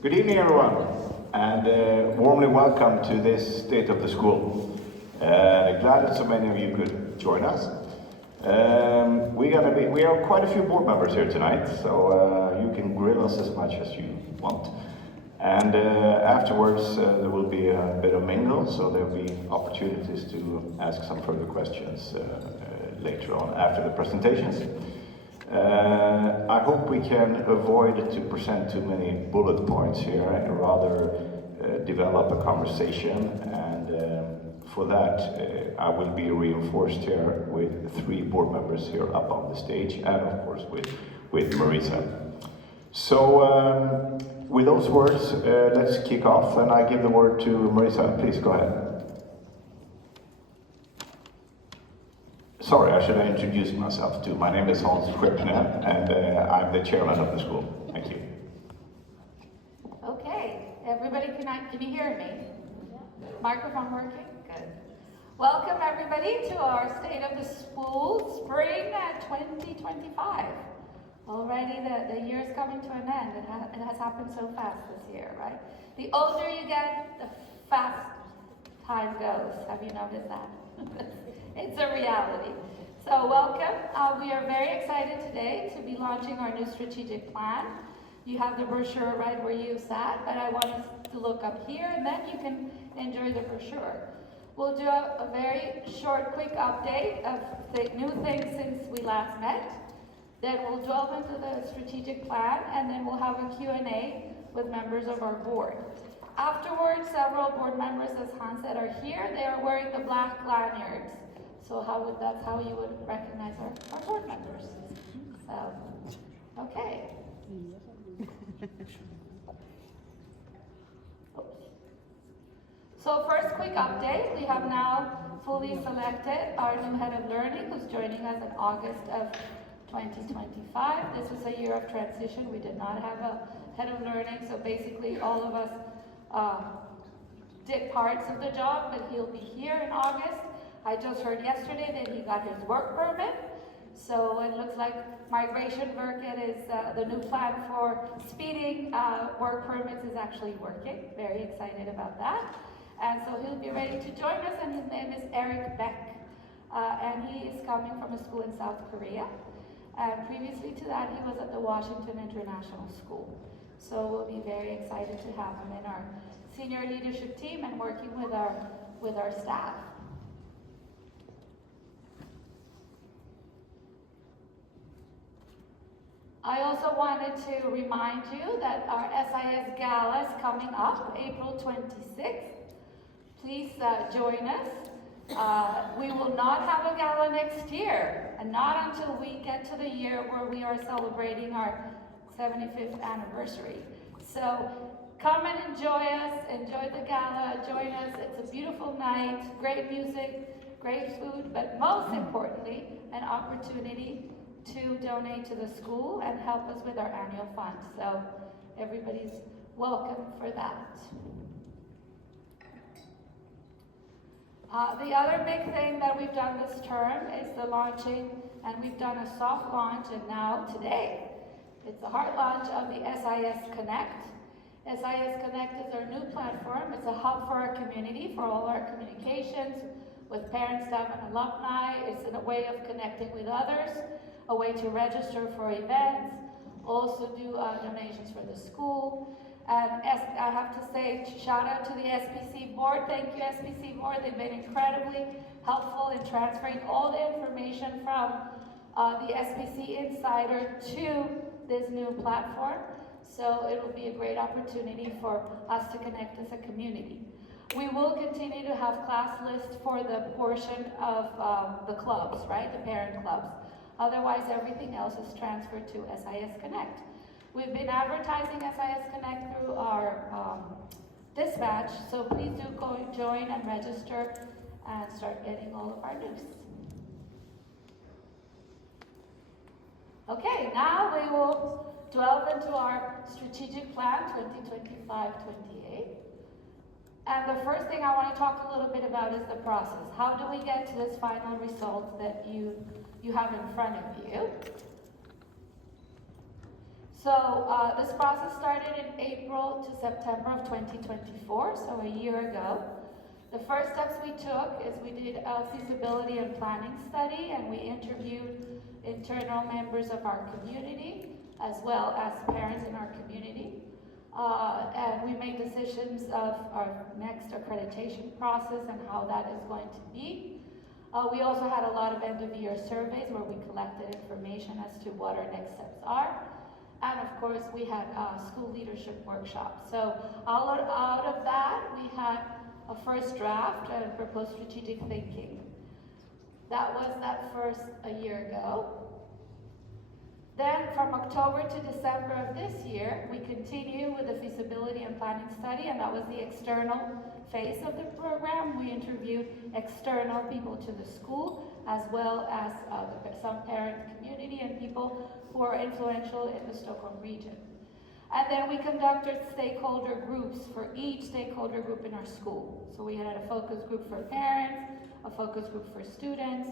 Good evening, everyone, and warmly welcome to this State of the School. Glad that so many of you could join us. We are quite a few board members here tonight, so you can grill us as much as you want. And afterwards, there will be a bit of mingle, so there will be opportunities to ask some further questions later on after the presentations. I hope we can avoid to present too many bullet points here and rather develop a conversation, and for that I will be reinforced here with 3 board members here up on the stage, and of course with Marisa. So with those words, let's kick off, and I give the word to Marisa. Please go ahead. Sorry, I should have introduced myself too. My name is Hans Schöppner, and I'm the chairman of the school. Thank you. Okay, everybody, can you hear me? Microphone working? Good. Welcome everybody to our State of the School Spring 2025. Already the year is coming to an end. It has happened so fast this year, right? The older you get, the fast time goes. Have you noticed that? It's a reality. So welcome. We are very excited today to be launching our new strategic plan. You have the brochure right where you sat, but I want us to look up here, and then you can enjoy the brochure. We'll do a very short, quick update of the new things since we last met. Then we'll delve into the strategic plan, and then we'll have a Q&A with members of our board. Afterwards, several board members, as Hans said, are here. They are wearing the black lanyards. So that's how you would recognize our board members. So, okay. So first quick update, we have now fully selected our new head of learning, who's joining us in August of 2025. This was a year of transition. We did not have a head of learning, so basically all of us did parts of the job, but he'll be here in August. I just heard yesterday that he got his work permit, so it looks like migration worket is the new plan for speeding work permits is actually working. Very excited about that. And so he'll be ready to join us, and his name is Eric Beck, and he is coming from a school in South Korea. And previously to that, he was at the Washington International School. So we'll be very excited to have him in our senior leadership team and working with our staff. I also wanted to remind you that our SIS Gala is coming up April 26th. Please join us. We will not have a gala next year, and not until we get to the year where we are celebrating our 75th anniversary. So come and enjoy us, enjoy the gala, join us. It's a beautiful night, great music, great food, but most importantly, an opportunity to donate to the school and help us with our annual fund. So everybody's welcome for that. The other big thing that we've done this term is the launching, and we've done a soft launch, and now today, it's the hard launch of the SIS Connect. SIS Connect is our new platform. It's a hub for our community, for all our communications with parents, staff, and alumni. It's a way of connecting with others, a way to register for events, also do donations for the school. And I have to say, shout out to the SPC board. Thank you, SPC board. They've been incredibly helpful in transferring all the information from the SPC Insider to this new platform. So it will be a great opportunity for us to connect as a community. We will continue to have class lists for the portion of the clubs, right? The parent clubs. Otherwise, everything else is transferred to SIS Connect. We've been advertising SIS Connect through our dispatch, so please do go and join and register and start getting all of our news. Okay, now we will delve into our strategic plan 2025-28. And the first thing I want to talk a little bit about is the process. How do we get to this final result that you have in front of you? So this process started in April to September of 2024, so a year ago. The first steps we took is we did a feasibility and planning study, and we interviewed internal members of our community, as well as parents in our community. And we made decisions of our next accreditation process and how that is going to be. We also had a lot of end-of-year surveys where we collected information as to what our next steps are. And of course, we had school leadership workshops. So out of that, we had a first draft and proposed strategic thinking. That was that first a year ago. Then from October to December of this year, we continue with the feasibility and planning study, and that was the external phase of the program. We interviewed external people to the school, as well as some parent community and people who are influential in the Stockholm region. And then we conducted stakeholder groups for each stakeholder group in our school. So we had a focus group for parents, a focus group for students,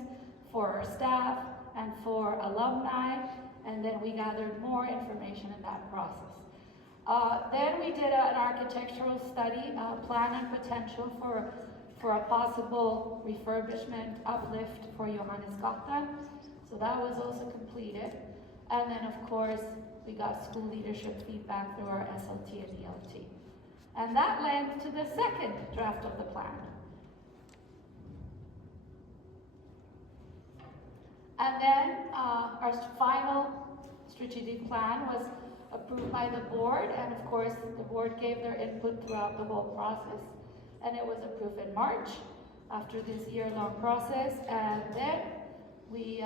for our staff, and for alumni. And then we gathered more information in that process. Then we did an architectural study, plan and potential for a possible refurbishment uplift for Johannesgatan. So that was also completed. And then of course, we got school leadership feedback through our SLT and ELT. And that led to the second draft of the plan. And then our final strategic plan was approved by the board, and of course the board gave their input throughout the whole process, and it was approved in March after this year-long process. And then we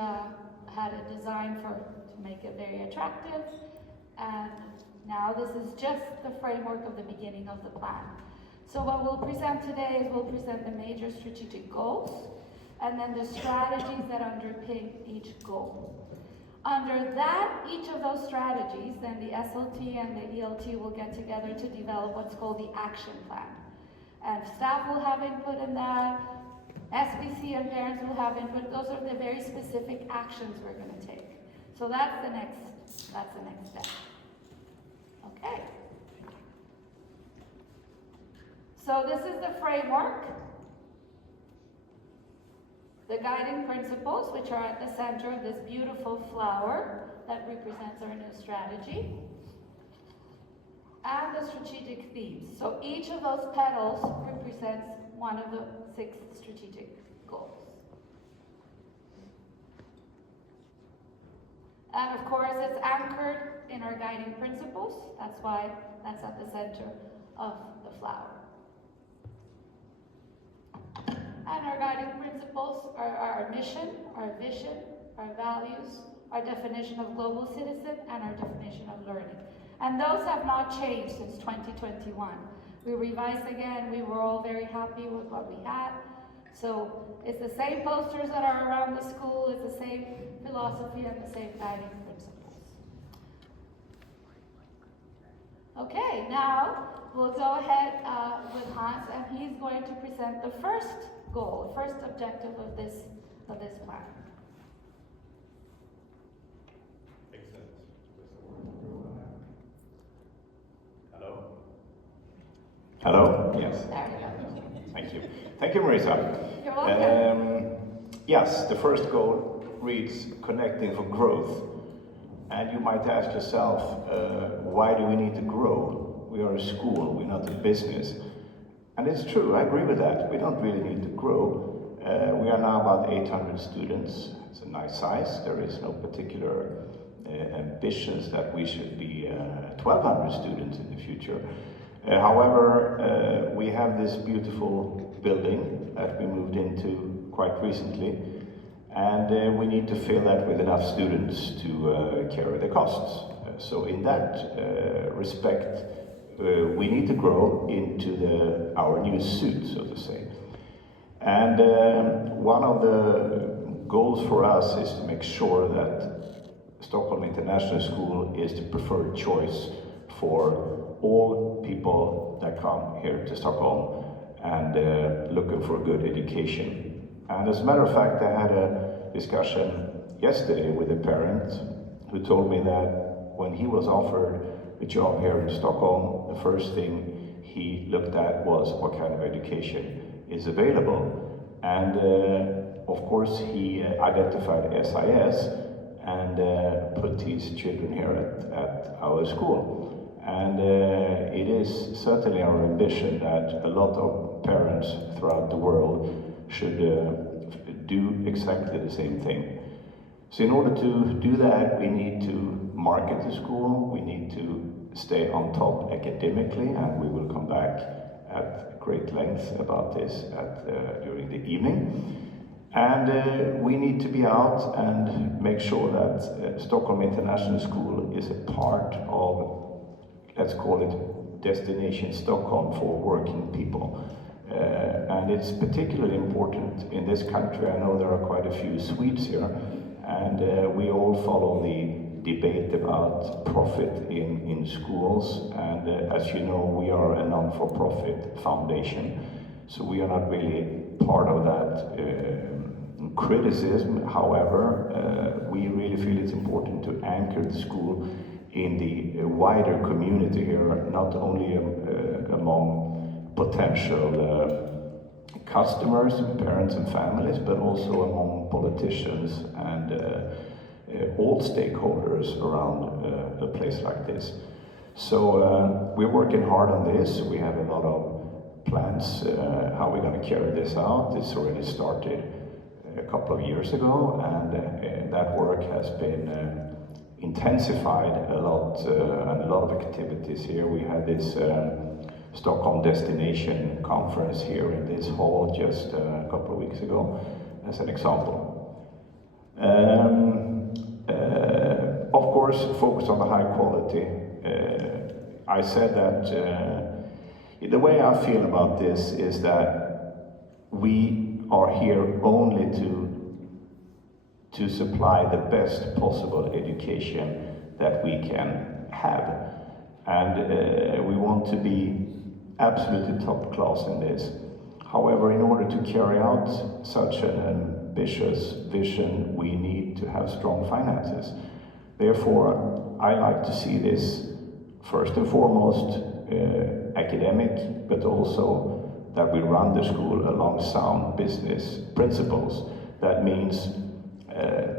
had a design to make it very attractive, and now this is just the framework of the beginning of the plan. So what we'll present today is we'll present the major strategic goals, and then the strategies that underpin each goal. Under that, each of those strategies, then the SLT and the ELT will get together to develop what's called the action plan. And staff will have input in that, SBC and parents will have input. Those are the very specific actions we're going to take. So that's the next step. Okay. So this is the framework. The guiding principles, which are at the center of this beautiful flower that represents our new strategy, and the strategic themes. So each of those petals represents one of the 6 strategic goals. And of course, it's anchored in our guiding principles. That's why that's at the center of the flower. And our guiding principles are our mission, our vision, our values, our definition of global citizen, and our definition of learning. And those have not changed since 2021. We revised again. We were all very happy with what we had. So it's the same posters that are around the school. It's the same philosophy and the same guiding principles. Okay, now we'll go ahead with Hans, and he's going to present the first goal, first objective of this plan. Excellent. Hello? Hello? Yes. There we go. Thank you. Thank you, Marisa. You're welcome. Yes, the first goal reads connecting for growth. And you might ask yourself, why do we need to grow? We are a school, we're not a business. And it's true, I agree with that. We don't really need to grow. We are now about 800 students. It's a nice size. There is no particular ambitions that we should be 1,200 students in the future. However, we have this beautiful building that we moved into quite recently, and we need to fill that with enough students to carry the costs. So in that respect, we need to grow into our new suit, so to say. And one of the goals for us is to make sure that Stockholm International School is the preferred choice for all people that come here to Stockholm and looking for a good education. And as a matter of fact, I had a discussion yesterday with a parent who told me that when he was offered a job here in Stockholm, the first thing he looked at was what kind of education is available. And of course he identified SIS and put his children here at our school. And it is certainly our ambition that a lot of parents throughout the world should do exactly the same thing. So in order to do that, we need to market the school, we need to stay on top academically, and we will come back at great length about this during the evening. And we need to be out and make sure that Stockholm International School is a part of, let's call it, Destination Stockholm for working people. And it's particularly important in this country. I know there are quite a few Swedes here, and we all follow the debate about profit in schools. And as you know, we are a non-for-profit foundation, so we are not really part of that criticism. However, we really feel it's important to anchor the school in the wider community here, not only among potential customers and parents and families, but also among politicians and all stakeholders around a place like this. So we're working hard on this. We have a lot of plans how we're going to carry this out. It's already started a couple of years ago, and that work has been intensified a lot, and a lot of activities here. We had this Stockholm Destination Conference here in this hall just a couple of weeks ago, as an example. Of course, focus on the high quality. I said that the way I feel about this is that we are here only to supply the best possible education that we can have. And we want to be absolutely top class in this. However, in order to carry out such an ambitious vision, we need to have strong finances. Therefore, I like to see this first and foremost academic, but also that we run the school along sound business principles. That means,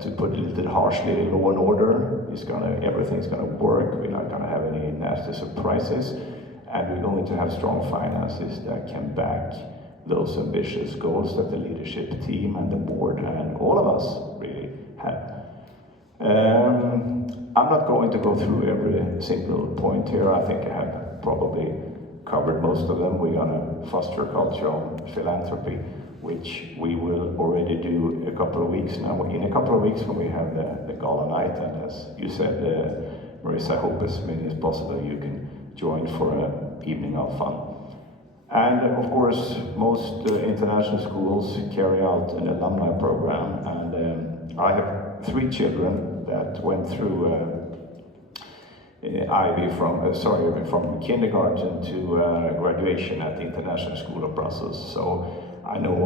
to put it a little harshly, law and order is everything's gonna work. We're not gonna have any nasty surprises, and we're going to have strong finances that can back those ambitious goals that the leadership team and the board and all of us really have. I'm not going to go through every single point here. I think I have probably covered most of them. We're gonna foster a culture of philanthropy, which we will already do a couple of weeks now. In a couple of weeks when we have the gala night, and as you said, Marissa, I hope as many as possible you can join for an evening of fun. And of course, most international schools carry out an alumni program, and I have 3 children that went through IB from kindergarten to graduation at the International School of Brussels. So I know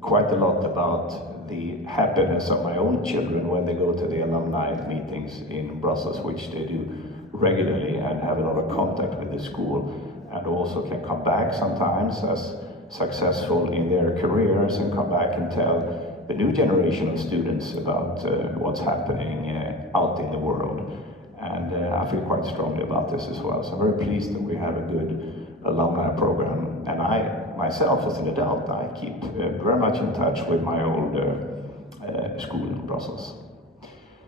quite a lot about the happiness of my own children when they go to the alumni meetings in Brussels, which they do regularly, and have a lot of contact with the school, and also can come back sometimes as successful in their careers and come back and tell the new generation of students about what's happening out in the world. And I feel quite strongly about this as well. So I'm very pleased that we have a good alumni program. And I, myself as an adult, I keep very much in touch with my old school in Brussels.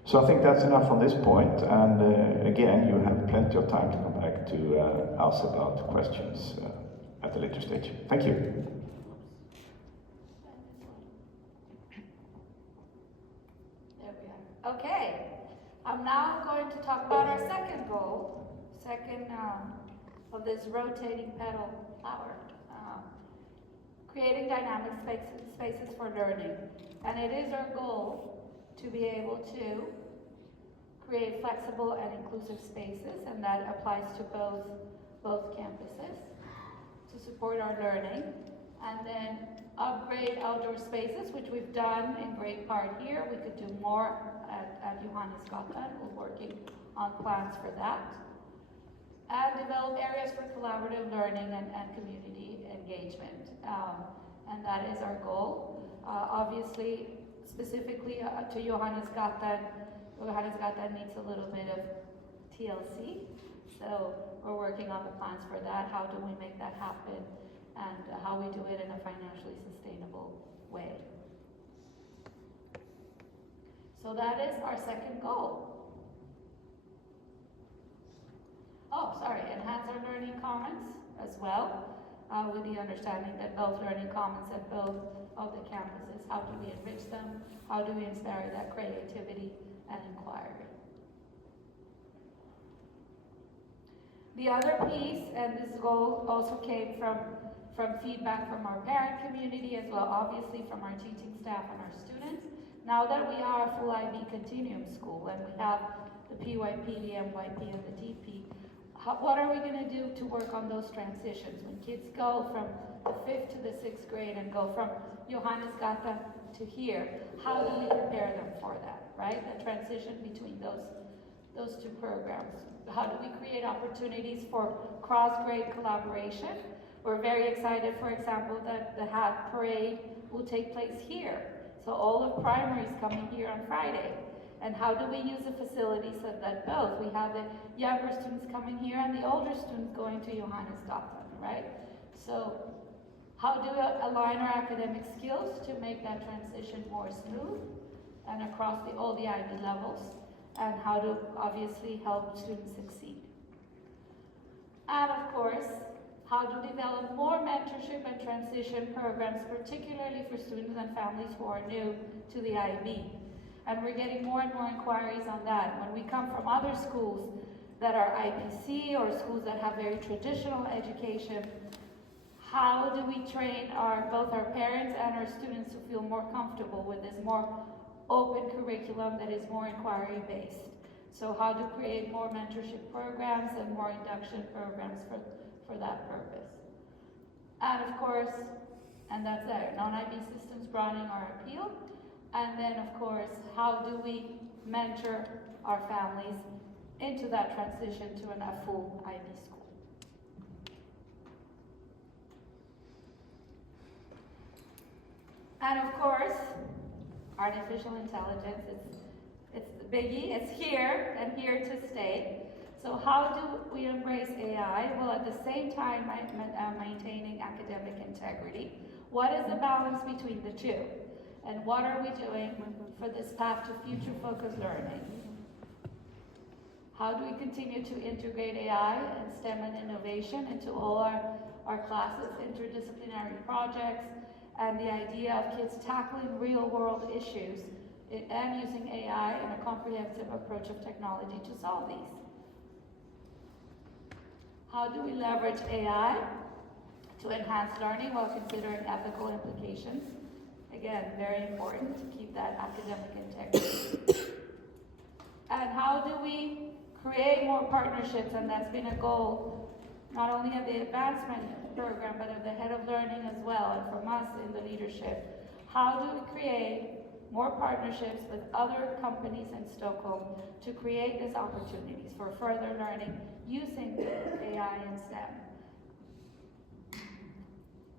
So I think that's enough on this point. And again, you have plenty of time to come back to us about questions at a later stage. Thank you. There we are. Okay. I'm now going to talk about our second goal, of this rotating petal flower, creating dynamic spaces for learning. And it is our goal to be able to create flexible and inclusive spaces, and that applies to both campuses, to support our learning, and then upgrade outdoor spaces, which we've done in great part here. We could do more at Johannesgatan. We're working on plans for that. And develop areas for collaborative learning and community engagement. And that is our goal. Obviously, specifically to Johannesgatan, Johannesgatan needs a little bit of TLC. So we're working on the plans for that. How do we make that happen? And how we do it in a financially sustainable way. So that is our second goal. Oh, sorry, enhance our learning commons as well, with the understanding that both learning commons at both of the campuses, how do we enrich them? How do we inspire that creativity and inquiry? The other piece, and this goal also came from feedback from our parent community as well, obviously from our teaching staff and our students. Now that we are a full IB continuum school and we have the PYP, the MYP, and the DP, what are we going to do to work on those transitions? When kids go from the 5th to the 6th grade and go from Johannesgatan to here, how do we prepare them for that, right? The transition between those two programs. How do we create opportunities for cross-grade collaboration? We're very excited, for example, that the hat parade will take place here. So all of primary is coming here on Friday. And how do we use the facilities so that both? We have the younger students coming here and the older students going to Johannesgatan, right? So how do we align our academic skills to make that transition more smooth and across all the IB levels? And how to obviously help students succeed? And of course, how to develop more mentorship and transition programs, particularly for students and families who are new to the IB. And we're getting more and more inquiries on that. When we come from other schools that are IPC or schools that have very traditional education, how do we train both our parents and our students to feel more comfortable with this more open curriculum that is more inquiry-based? So how to create more mentorship programs and more induction programs for that purpose. And of course, and that's there, non-IB systems broadening our appeal. And then of course, how do we mentor our families into that transition to a full IB school? And of course, artificial intelligence, it's the biggie, it's here and here to stay. So how do we embrace AI? Well, at the same time, maintaining academic integrity. What is the balance between the two? And what are we doing for this path to future-focused learning? How do we continue to integrate AI and STEM and innovation into all our classes, interdisciplinary projects, and the idea of kids tackling real-world issues and using AI and a comprehensive approach of technology to solve these? How do we leverage AI to enhance learning while considering ethical implications? Again, very important to keep that academic integrity. And how do we create more partnerships? And that's been a goal, not only of the advancement program, but of the head of learning as well, and from us in the leadership. How do we create more partnerships with other companies in Stockholm to create these opportunities for further learning using AI and STEM?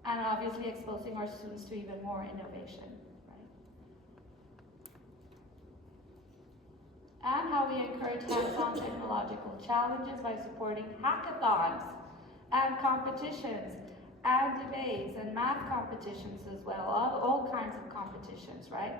And obviously exposing our students to even more innovation, right? And how we encourage hands-on technological challenges by supporting hackathons and competitions and debates and math competitions as well, all kinds of competitions, right?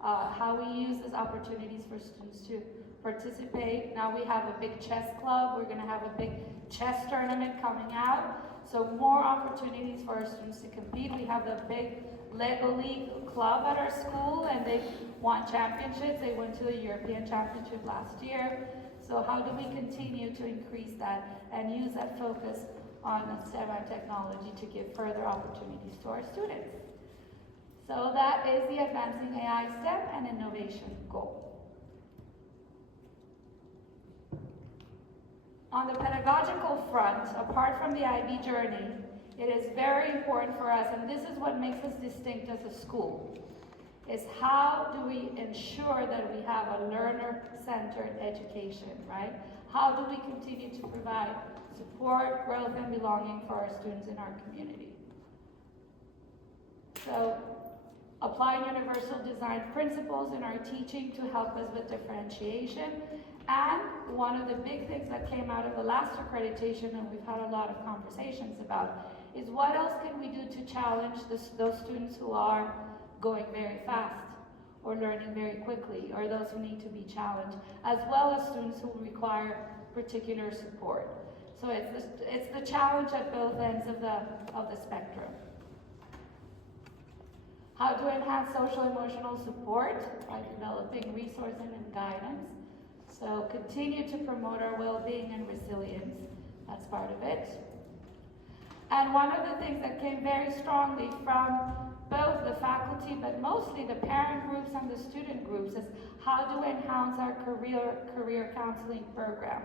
How we use these opportunities for students to participate. Now we have a big chess club. We're going to have a big chess tournament coming out. So more opportunities for our students to compete. We have the big Lego League club at our school, and they won championships. They went to the European Championship last year. So how do we continue to increase that and use that focus on STEM and technology to give further opportunities to our students? So that is the Advancing AI, STEM, and Innovation goal. On the pedagogical front, apart from the IB journey, it is very important for us, and this is what makes us distinct as a school, is how do we ensure that we have a learner-centered education, right? How do we continue to provide support, growth, and belonging for our students in our community? So, applying universal design principles in our teaching to help us with differentiation. And one of the big things that came out of the last accreditation, and we've had a lot of conversations about, is what else can we do to challenge those students who are going very fast or learning very quickly, or those who need to be challenged, as well as students who require particular support. So it's the challenge at both ends of the spectrum. How to enhance social emotional support by developing resources and guidance. So continue to promote our well-being and resilience. That's part of it. And one of the things that came very strongly from both the faculty, but mostly the parent groups and the student groups, is how to enhance our career counseling program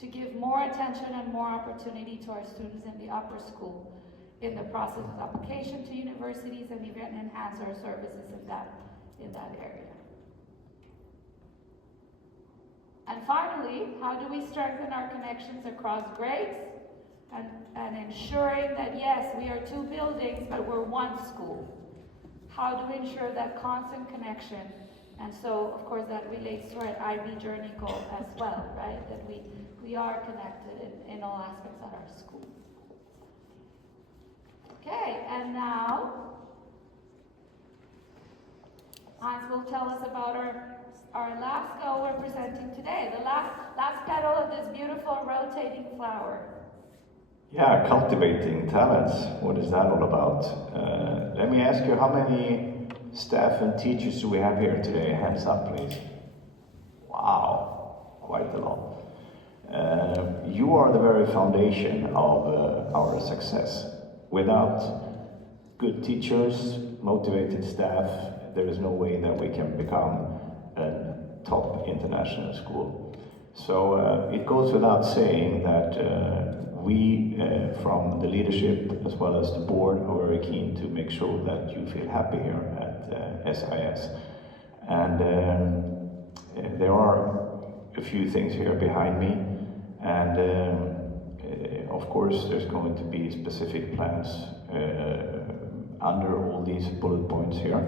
to give more attention and more opportunity to our students in the upper school in the process of application to universities, and even enhance our services in that area. And finally, how do we strengthen our connections across grades and ensuring that, yes, we are two buildings, but we're one school? How do we ensure that constant connection? And so, of course, that relates to our IB journey goal as well, right? That we are connected in all aspects at our school. Okay, and now Hans will tell us about our last goal we're presenting today, the last petal of this beautiful rotating flower. Yeah, cultivating talents. What is that all about? Let me ask you, how many staff and teachers do we have here today? Hands up, please. Wow, quite a lot. You are the very foundation of our success. Without good teachers, motivated staff, there is no way that we can become a top international school. So it goes without saying that we from the leadership as well as the board are very keen to make sure that you feel happy here at SIS. And there are a few things here behind me, and of course there's going to be specific plans under all these bullet points here.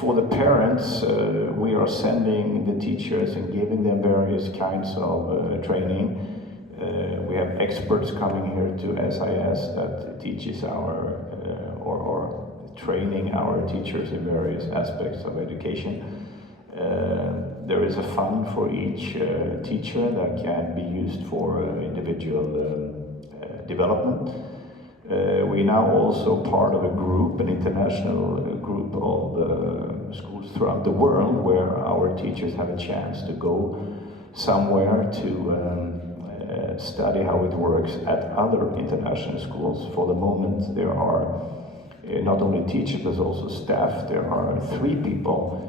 For the parents, we are sending the teachers and giving them various kinds of training. We have experts coming here to SIS that teaches our, or training our teachers in various aspects of education. There is a fund for each teacher that can be used for individual development. We're now also part of a group, an international group of schools throughout the world, where our teachers have a chance to go somewhere to study how it works at other international schools. For the moment, there are not only teachers but also staff. There are 3 people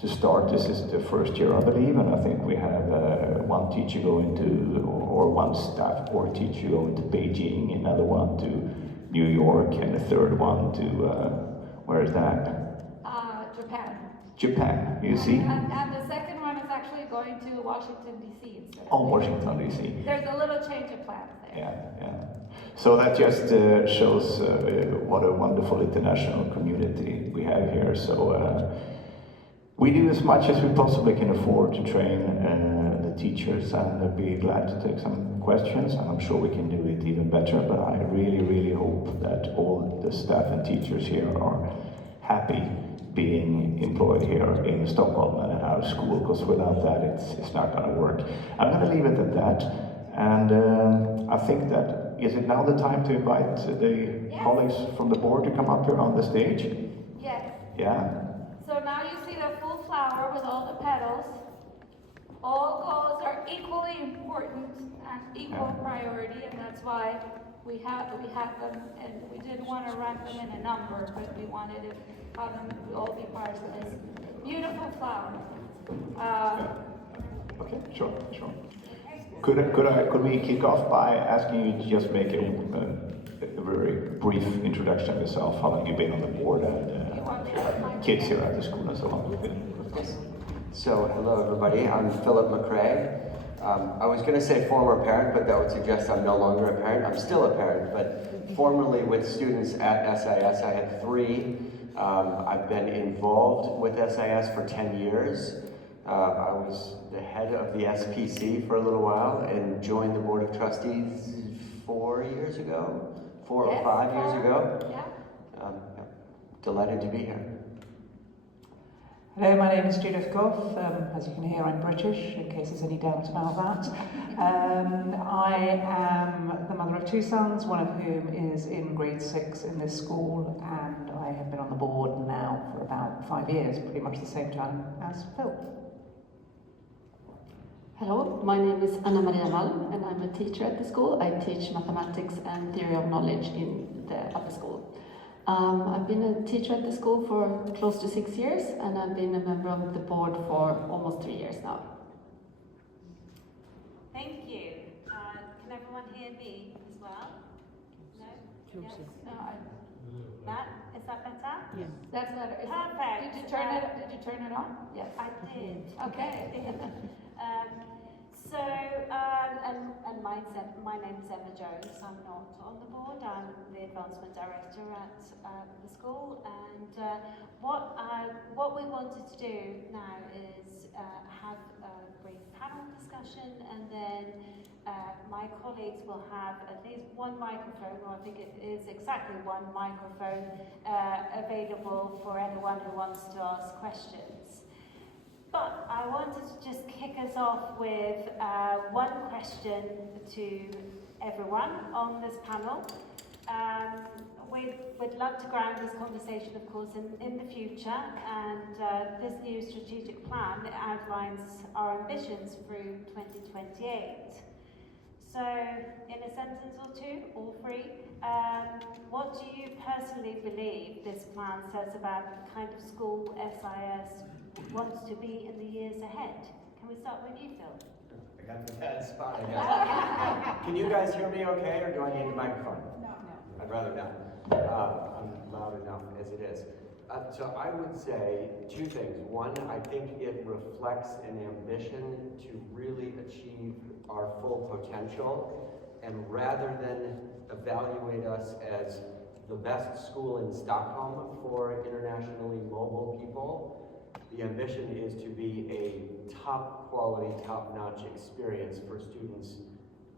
to start. This is the first year, I believe, and I think we have one teacher going to, or one staff or teacher going to Beijing, another one to New York, and a third one to, where is that? Japan. Japan, you see? And the second one is actually going to Washington, D.C. instead of Washington, D.C. There's a little change of plans there. Yeah. So that just shows what a wonderful international community we have here. So we do as much as we possibly can afford to train the teachers, and be glad to take some questions, and I'm sure we can do it even better, but I really, really hope that all the staff and teachers here are happy being employed here in Stockholm and at our school, because without that it's not going to work. I'm going to leave it at that, and I think that, is it now the time to invite the colleagues from the board to come up here on the stage? Yes. Yeah. So now you see the full flower with all the petals. All goals are equally important and equal priority, and that's why we have them, and we didn't want to rank them in a number, but we wanted to have them all be part of this beautiful flower. Okay, sure. Could we kick off by asking you to just make a very brief introduction of yourself, how long you've been on the board, and kids here at the school and so on. So, hello everybody, I'm Philip McRae. I was going to say former parent, but that would suggest I'm no longer a parent. I'm still a parent, but formerly with students at SIS, I had 3. I've been involved with SIS for 10 years. I was the head of the SPC for a little while and joined the Board of Trustees 4 years ago, 4 or 5 years ago. Yeah. Delighted to be here. Hello, my name is Judith Goff. As you can hear, I'm British, in case there's any doubt about that. I am the mother of 2 sons, one of whom is in grade 6 in this school, and I have been on the board now for about 5 years, pretty much the same time as Phil. Hello, my name is Anna Maria Malm, and I'm a teacher at the school. I teach mathematics and theory of knowledge in the upper school. I've been a teacher at the school for close to 6 years, and I've been a member of the board for almost 3 years now. Thank you. Can everyone hear me as well? No? Yes? That? Is that better? Yes. That's better. Perfect. Did you turn it on? Yes. I did. Okay. And my name's Emma Jones. I'm not on the board. I'm the advancement director at the school. And what we wanted to do now is have a brief panel discussion, and then my colleagues will have at least one microphone, or I think it is exactly one microphone available for anyone who wants to ask questions. But I wanted to just kick us off with one question to everyone on this panel. We'd love to ground this conversation, of course, in the future, and this new strategic plan outlines our ambitions through 2028. So, in a sentence or two, all 3, what do you personally believe this plan says about the kind of school SIS wants to be in the years ahead? Can we start with you, Phil? I got the bad spot, I guess. Can you guys hear me okay, or do I need a microphone? No. I'd rather not. I'm loud enough as it is. So I would say 2 things. One, I think it reflects an ambition to really achieve our full potential, and rather than evaluate us as the best school in Stockholm for internationally mobile people, the ambition is to be a top quality, top-notch experience for students,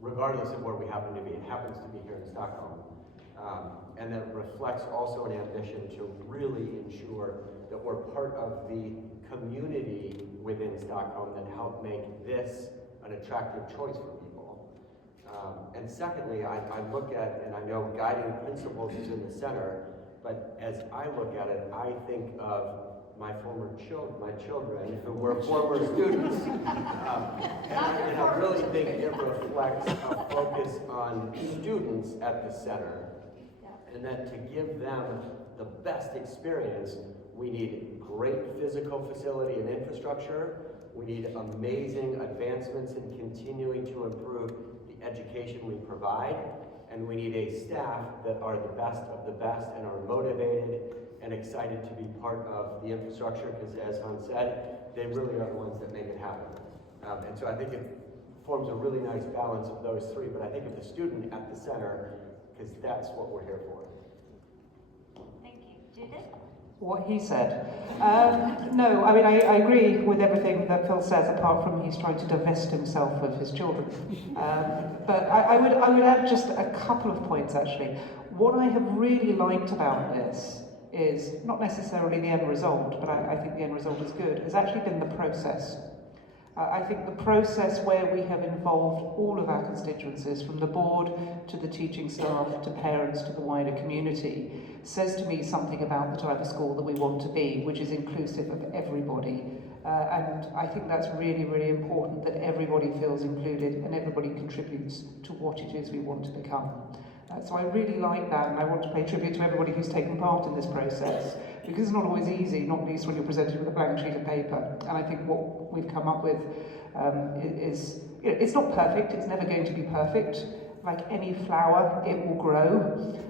regardless of where we happen to be. It happens to be here in Stockholm. And that reflects also an ambition to really ensure that we're part of the community within Stockholm that help make this an attractive choice for people. And secondly, I look at, and I know guiding principles is in the center, but as I look at it, I think of my children who were former students. And I really think it reflects a focus on students at the center. And that to give them the best experience, we need great physical facility and infrastructure. We need amazing advancements in continuing to improve the education we provide. And we need a staff that are the best of the best and are motivated and excited to be part of the infrastructure, because as Hans said, they really are the ones that make it happen. And so I think it forms a really nice balance of those 3, but I think of the student at the center, because that's what we're here for. Thank you. Judith? What he said. No, I mean, I agree with everything that Phil says, apart from he's trying to divest himself of his children. But I would add just a couple of points, actually. What I have really liked about this is not necessarily the end result, but I think the end result is good, has actually been the process. I think the process where we have involved all of our constituencies, from the board to the teaching staff to parents to the wider community, says to me something about the type of school that we want to be, which is inclusive of everybody. And I think that's really, really important, that everybody feels included and everybody contributes to what it is we want to become. So I really like that, and I want to pay tribute to everybody who's taken part in this process, because it's not always easy, not least when you're presented with a blank sheet of paper. And I think what we've come up with is, it's not perfect, it's never going to be perfect, like any flower, it will grow,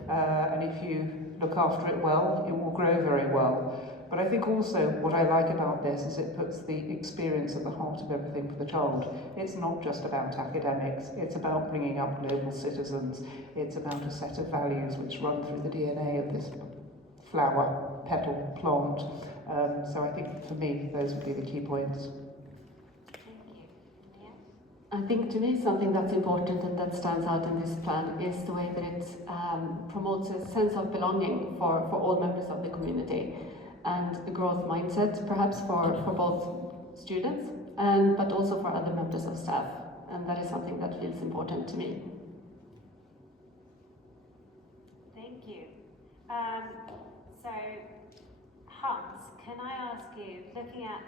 and if you look after it well, it will grow very well. But I think also what I like about this is it puts the experience at the heart of everything for the child. It's not just about academics, it's about bringing up global citizens, it's about a set of values which run through the DNA of this flower, petal, plant. So I think for me, those would be the key points. I think to me something that's important and that stands out in this plan is the way that it promotes a sense of belonging for all members of the community and a growth mindset perhaps for both students but also for other members of staff, and that is something that feels important to me. Thank you. So Hans, can I ask you, looking at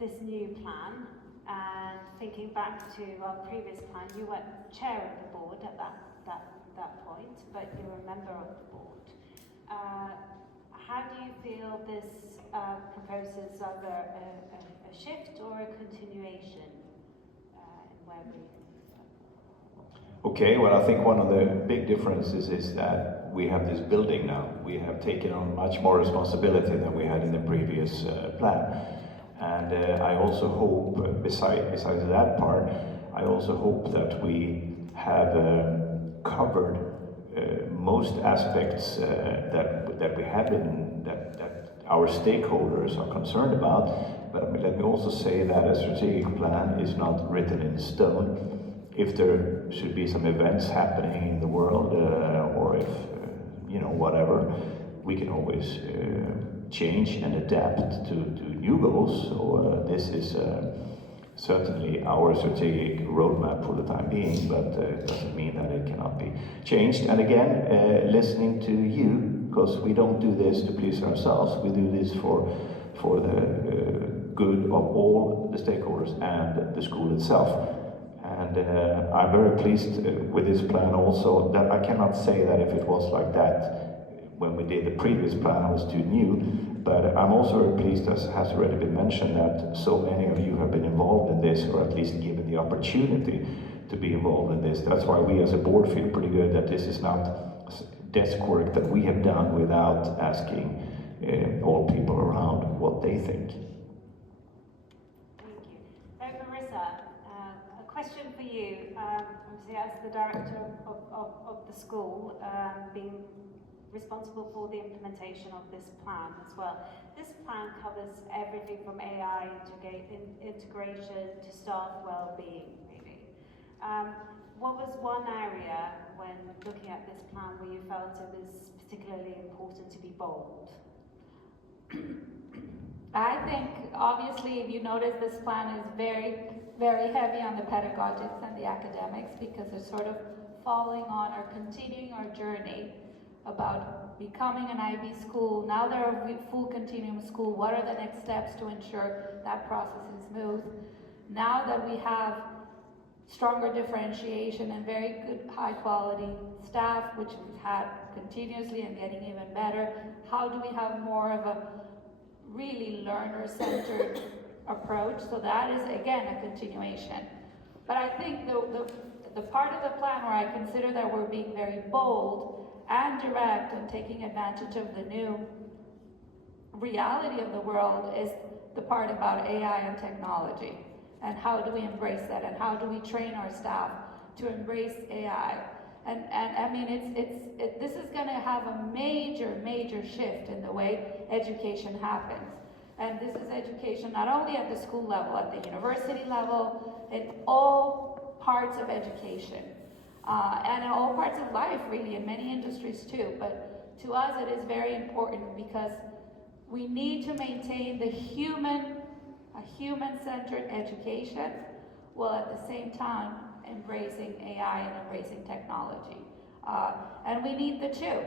this new plan, and thinking back to our previous plan, you weren't chair of the board at that point, but you were a member of the board. How do you feel this proposes either a shift or a continuation in where we? Okay, well, I think one of the big differences is that we have this building now. We have taken on much more responsibility than we had in the previous plan. And I also hope, besides that part, I also hope that we have covered most aspects that we have been, that our stakeholders are concerned about. But let me also say that a strategic plan is not written in stone. If there should be some events happening in the world, or if, whatever, we can always change and adapt to new goals. So this is certainly our strategic roadmap for the time being, but it doesn't mean that it cannot be changed. And again, listening to you, because we don't do this to please ourselves, we do this for the good of all the stakeholders and the school itself. And I'm very pleased with this plan also, that I cannot say that if it was like that when we did the previous plan, I was too new, but I'm also very pleased, as has already been mentioned, that so many of you have been involved in this, or at least given the opportunity to be involved in this. That's why we as a board feel pretty good that this is not desk work that we have done without asking all people around what they think. Thank you. So Marissa, a question for you. Obviously, as the director of the school, being responsible for the implementation of this plan as well. This plan covers everything from AI integration to staff well-being, really. What was one area when looking at this plan where you felt it was particularly important to be bold? I think, obviously, if you notice, this plan is very, very heavy on the pedagogics and the academics, because they're sort of following on or continuing our journey about becoming an IB school. Now they're a full continuum school. What are the next steps to ensure that process is smooth? Now that we have stronger differentiation and very good high quality staff, which we've had continuously and getting even better, how do we have more of a really learner-centered approach? So that is, again, a continuation. But I think the part of the plan where I consider that we're being very bold and direct and taking advantage of the new reality of the world is the part about AI and technology. And how do we embrace that? And how do we train our staff to embrace AI? And I mean, this is going to have a major, major shift in the way education happens. And this is education not only at the school level, at the university level, in all parts of education. And in all parts of life, really, in many industries too. But to us, it is very important because we need to maintain a human-centered education, while at the same time embracing AI and embracing technology. And we need the two,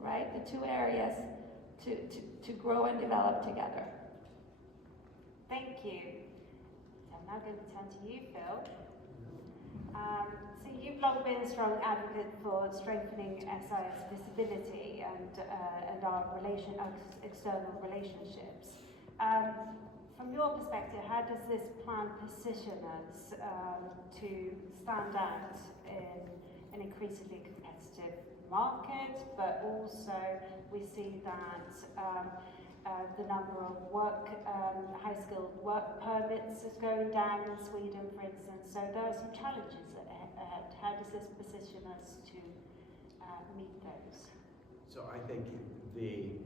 right? The two areas to grow and develop together. Thank you. So I'm now going to turn to you, Phil. So you've long been a strong advocate for strengthening SIS visibility and our external relationships. from your perspective, how does this plan position us to stand out in an increasingly competitive market, but also we see that the number of high-skilled work permits is going down in Sweden, for instance, so there are some challenges ahead. How does this position us to meet those? So I think the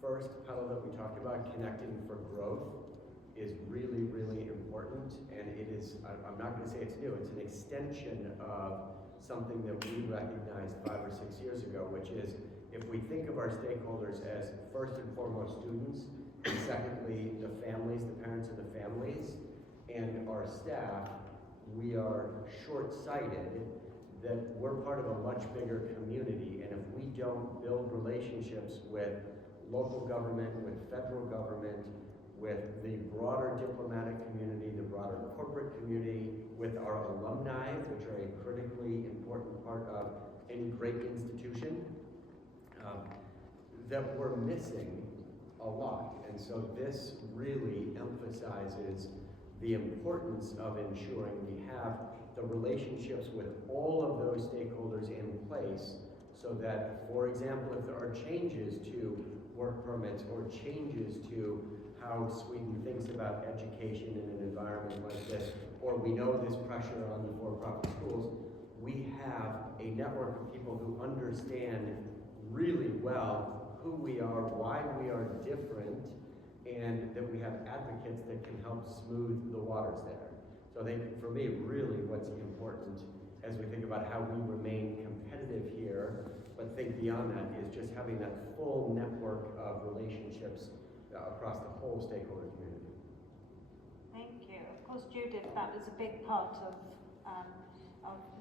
first pedal that we talked about, connecting for growth, is really, really important, and it is, I'm not going to say it's new, it's an extension of something that we recognized 5 or 6 years ago, which is, if we think of our stakeholders as first and foremost students, and secondly the families, the parents of the families, and our staff, we are short-sighted that we're part of a much bigger community, and if we don't build relationships with local government, with federal government, with the broader diplomatic community, the broader corporate community, with our alumni, which are a critically important part of any great institution, that we're missing a lot. And so this really emphasizes the importance of ensuring we have the relationships with all of those stakeholders in place, so that, for example, if there are changes to work permits or changes to how Sweden thinks about education in an environment like this, or we know this pressure on the for-profit schools, we have a network of people who understand really well who we are, why we are different, and that we have advocates that can help smooth the waters there. So I think, for me, really what's important as we think about how we remain competitive here, but think beyond that, is just having that full network of relationships across the whole stakeholder community. Thank you. Of course, Judith, that was a big part of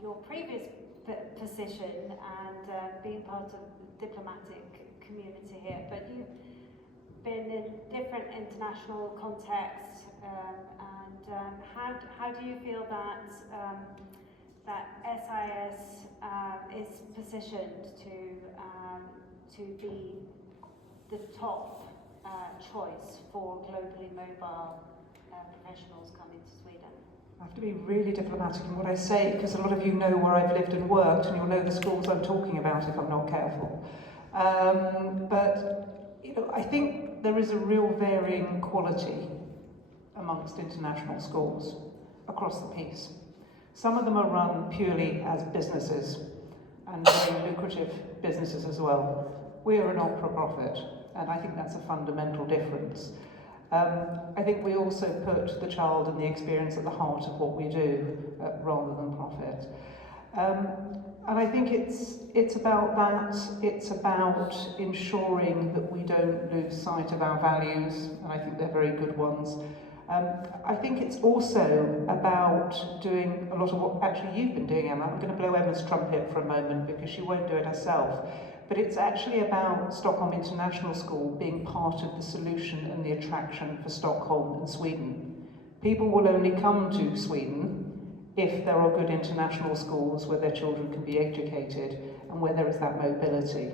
your previous position and being part of the diplomatic community here, but you've been in different international contexts, and how do you feel that that SIS is positioned to be the top choice for globally mobile professionals coming to Sweden? I have to be really diplomatic in what I say, because a lot of you know where I've lived and worked, and you'll know the schools I'm talking about if I'm not careful. But you know, I think there is a real varying quality amongst international schools across the piece. Some of them are run purely as businesses, and very lucrative businesses as well. We are a not-for-profit, and I think that's a fundamental difference. I think we also put the child and the experience at the heart of what we do, rather than profit. And I think it's about that. It's about ensuring that we don't lose sight of our values, and I think they're very good ones. I think it's also about doing a lot of what actually you've been doing, Emma. I'm going to blow Emma's trumpet for a moment because she won't do it herself. But it's actually about Stockholm International School being part of the solution and the attraction for Stockholm and Sweden. People will only come to Sweden if there are good international schools where their children can be educated and where there is that mobility.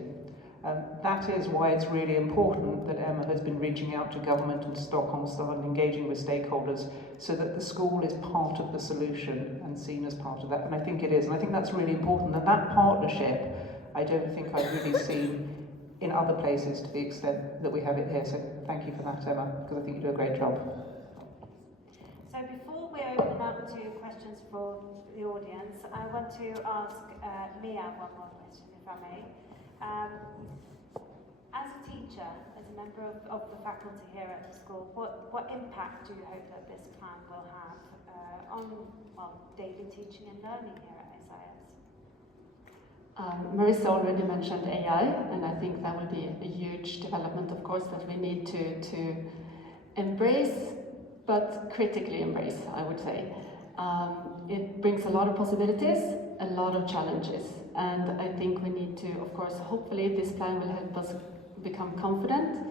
That is why it's really important that Emma has been reaching out to government and Stockholm and engaging with stakeholders so that the school is part of the solution and seen as part of that. And I think it is. And I think that's really important. And that partnership, I don't think I've really seen in other places to the extent that we have it here. So thank you for that, Emma, because I think you do a great job. So before we open up to questions for the audience, I want to ask Mia one more question, if I may. As a teacher, as a member of the faculty here at the school, what impact do you hope that this plan will have on daily teaching and learning here at SIS? Marissa already mentioned AI, and I think that will be a huge development, of course, that we need to embrace, but critically embrace, I would say. It brings a lot of possibilities, a lot of challenges, and I think we need to, of course, hopefully this plan will help us become confident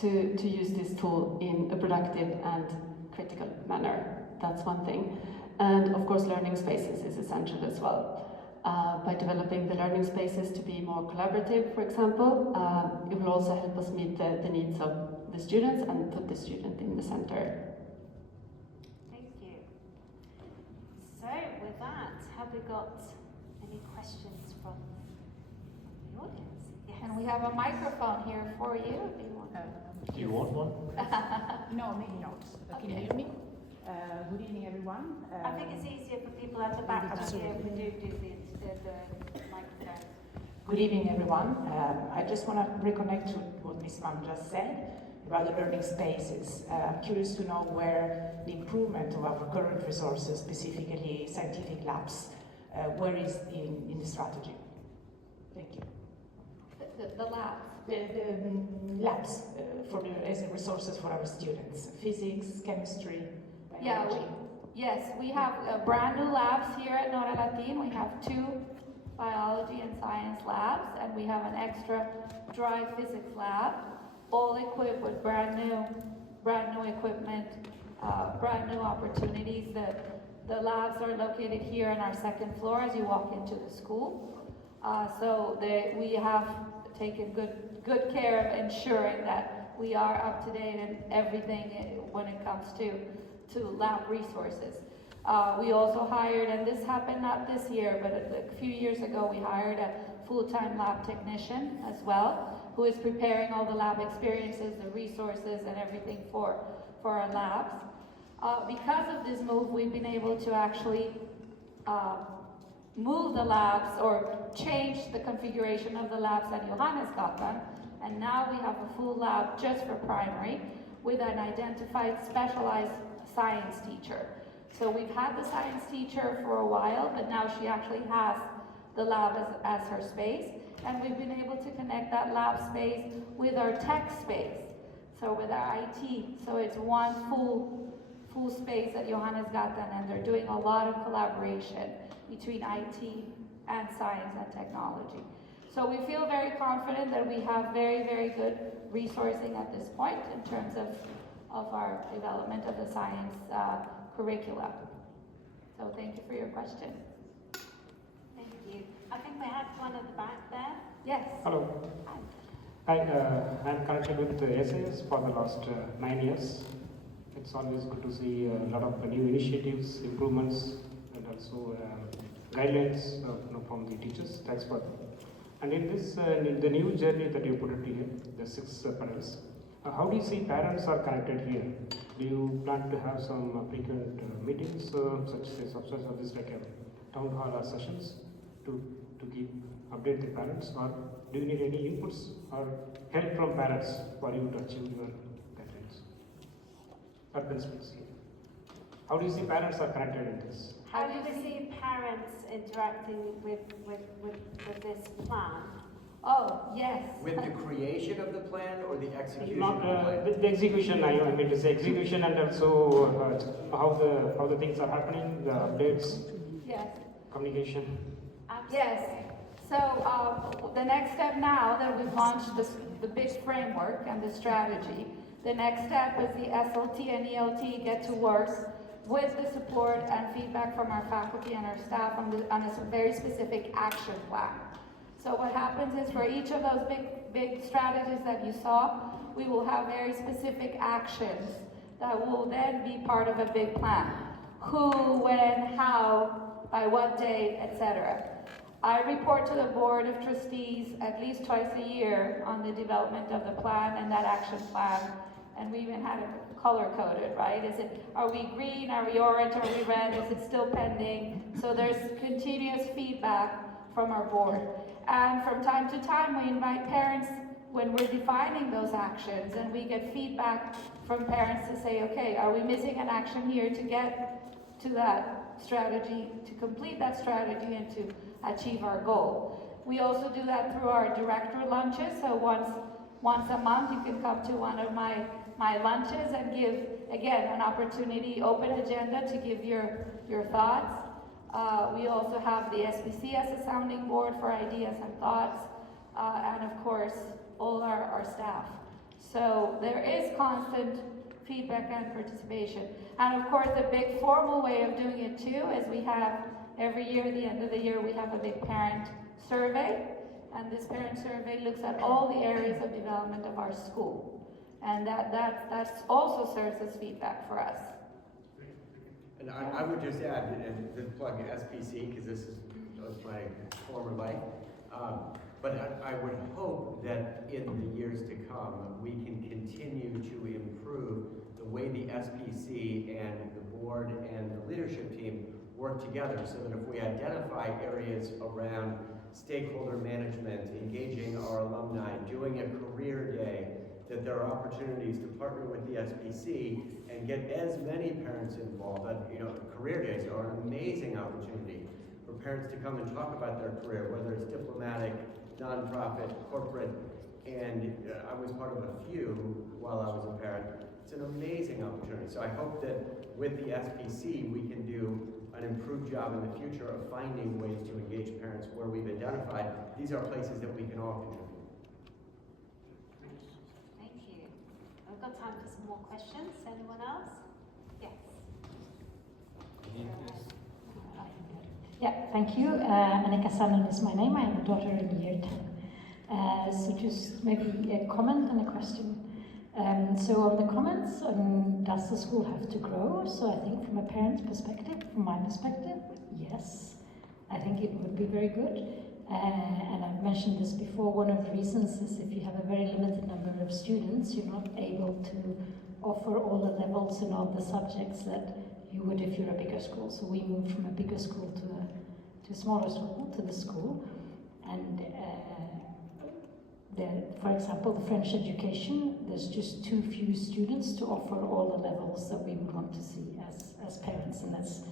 to use this tool in a productive and critical manner. That's one thing. And of course, learning spaces is essential as well. By developing the learning spaces to be more collaborative, for example, it will also help us meet the needs of the students and put the student in the center. Thank you. So with that, have we got any questions from the audience? Yes. And we have a microphone here for you if you want. Do you want one? No, maybe not. Can you Okay. hear me? Good evening, everyone. I think it's easier for people at the back to hear if we do the microphone. Good evening, everyone. I just want to reconnect to what Ms. Mann just said about the learning spaces. I'm curious to know where the improvement of our current resources, specifically scientific labs, where is in the strategy? Thank you. The labs. The labs as resources for our students, physics, chemistry, Yeah, biology. yes, we have brand new labs here at Norra Latin. We have 2 biology and science labs, and we have an extra dry physics lab, all equipped with brand new equipment, brand new opportunities. The labs are located here on our 2nd floor as you walk into the school. We have taken good care of ensuring that we are up to date in everything when it comes to lab resources. We also hired, and this happened not this year, but a few years ago, we hired a full-time lab technician as well, who is preparing all the lab experiences, the resources, and everything for our labs. Because of this move, we've been able to actually move the labs or change the configuration of the labs at Johannesgatan, and now we have a full lab just for primary with an identified specialized science teacher. So we've had the science teacher for a while, but now she actually has the lab as her space, and we've been able to connect that lab space with our tech space, so with our IT. So it's one full space at Johannesgatan, and they're doing a lot of collaboration between IT and science and technology. So we feel very confident that we have very, very good resourcing at this point in terms of our development of the science curricula. So thank you for your question. Thank you. I think we had one at the back there. Yes. Hello. Hi, I'm connected with the SAS for the last 9 years. It's always good to see a lot of new initiatives, improvements, and also guidelines from the teachers. Thanks for that. And in this, in the new journey that you put it here, the 6 panels, how do you see parents are connected here? Do you plan to have some frequent meetings, such as this, like a town hall or sessions, to update the parents, or do you need any inputs or help from parents for you to achieve your guidelines or principles here? How do you see parents are connected in this? How do we see parents interacting with this plan? Oh, yes. With the creation of the plan or the execution Not of the plan? the execution. I mean to say execution, and also how the things are happening, the updates, Yes. communication. Yes. So the next step now that we've launched the big framework and the strategy, the next step is the SLT and ELT get to work with the support and feedback from our faculty and our staff on a very specific action plan. So what happens is for each of those big strategies that you saw, we will have very specific actions that will then be part of a big plan. Who, when, how, by what date, etc. I report to the Board of Trustees at least twice a year on the development of the plan and that action plan, and we even had it color-coded, right? Are we green, are we orange, are we red, is it still pending? So there's continuous feedback from our board. And from time to time, we invite parents when we're defining those actions, and we get feedback from parents to say, okay, are we missing an action here to get to that strategy, to complete that strategy and to achieve our goal? We also do that through our director lunches. So once a month, you can come to one of my lunches and give, again, an opportunity, open agenda to give your thoughts. We also have the SBC as a sounding board for ideas and thoughts, and of course, all our staff. So there is constant feedback and participation. And of course, the big formal way of doing it too is we have, every year at the end of the year, we have a big parent survey. And this parent survey looks at all the areas of development of our school. And that's also serves as feedback for us. And I would just add, and to plug SPC, because this was my former life, but I would hope that in the years to come, we can continue to improve the way the SPC and the board and the leadership team work together, so that if we identify areas around stakeholder management, engaging our alumni, doing a career day, that there are opportunities to partner with the SPC and get as many parents involved. Career days are an amazing opportunity for parents to come and talk about their career, whether it's diplomatic, nonprofit, corporate, and I was part of a few while I was a parent. It's an amazing opportunity. So I hope that with the SPC, we can do an improved job in the future of finding ways to engage parents where we've identified these are places that we can all contribute. Thank you. We've got time for some more questions. Anyone else? Yes. Yeah, thank you. Annika Sandlund is my name. I have a daughter in year 10. So just maybe a comment and a question. So on the comments, does the school have to grow? So I think from a parent's perspective, from my perspective, yes. I think it would be very good. And I've mentioned this before, one of the reasons is if you have a very limited number of students, you're not able to offer all the levels and all the subjects that you would if you're a bigger school. So we moved from a bigger school to a smaller school, to the school. And for example, the French education, there's just too few students to offer all the levels that we would want to see as parents, and that's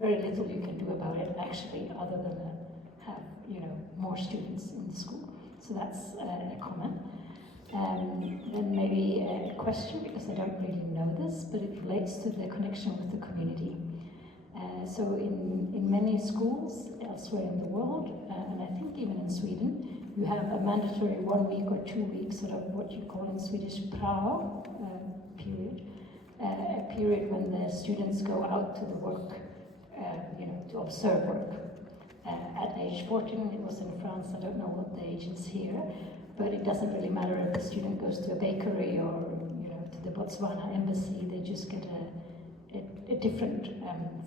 very little you can do about it actually, other than have more students in the school. So that's a comment. Then maybe a question, because I don't really know this, but it relates to the connection with the community. So in many schools elsewhere in the world, and I think even in Sweden, you have a mandatory 1 week or 2 weeks, sort of what you call in Swedish prao period, a period when the students go out to the work, to observe work. At age 14, it was in France, I don't know what the age is here, but it doesn't really matter if the student goes to a bakery or to the Botswana embassy, they just get a different